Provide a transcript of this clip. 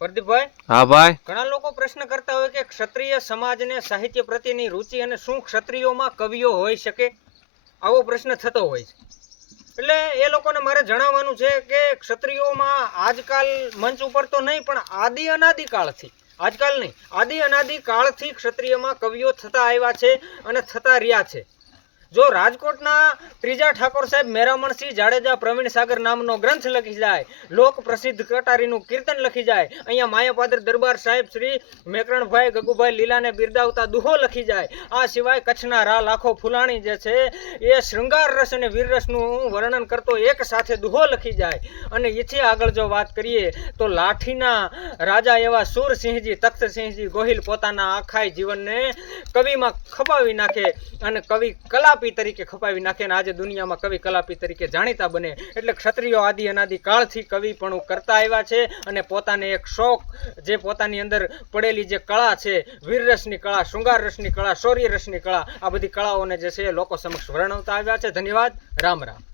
પ્રદીપભાઈ, હા ભાઈ, ઘણા લોકો પ્રશ્ન કરતા હોય કે ક્ષત્રિય સમાજને સાહિત્ય પ્રત્યેની રુચિ અને શું ક્ષત્રિયોમાં કવિઓ હોઈ શકે, આવો પ્રશ્ન થતો હોય છે. એટલે એ લોકોને મારે જણાવવાનું છે કે ક્ષત્રિયોમાં આજકાલ મંચ ઉપર તો નહીં પણ આદિ અનાદિકાળથી, આજકાલ નહીં, આદિ અનાદિકાળથી ક્ષત્રિયમાં કવિઓ થતા આવ્યા છે અને થતા રહ્યા છે. જો રાજકોટના ત્રીજા ઠાકોર સાહેબ મેરામણસિંહ જાડેજા પ્રવીણ સાગર નામનો ગ્રંથ લખી જાય, લોક પ્રસિદ્ધ કટારીનું કીર્તન લખી જાય, અહીંયા માયાપાદર દરબાર સાહેબ શ્રી મેકરણભાઈ ગગુભાઈ લીલાને બિરદાવતા દુહો લખી જાય, આ સિવાય કચ્છના રા લાખો ફુલાણી જે છે એ શૃંગાર રસ અને વીર રસનું વર્ણન કરતો એક સાથે દુહો લખી જાય, અને એથી આગળ જો વાત કરીએ તો લાઠીના રાજા એવા સુરસિંહજી તખ્તસિંહજી ગોહિલ પોતાના આખાય જીવનને કવિમાં ખપાવી નાખે અને કવિ કલાપી તરીકે ખપાવી નાખે અને આજે દુનિયામાં કવિ કલાપી તરીકે જાણીતા બને. એટલે ક્ષત્રિયો આદિ અનાદિ કાળથી કવિપણું કરતા આવ્યા છે અને પોતાને એક શોખ, જે પોતાની અંદર પડેલી જે કળા છે, વીરરસની કળા, શૃંગાર રસની કળા, શૌર્ય રસની કળા, આ બધી કળાઓને જે છે લોકો સમક્ષ વર્ણવતા આવ્યા છે. ધન્યવાદ. રામ રામ.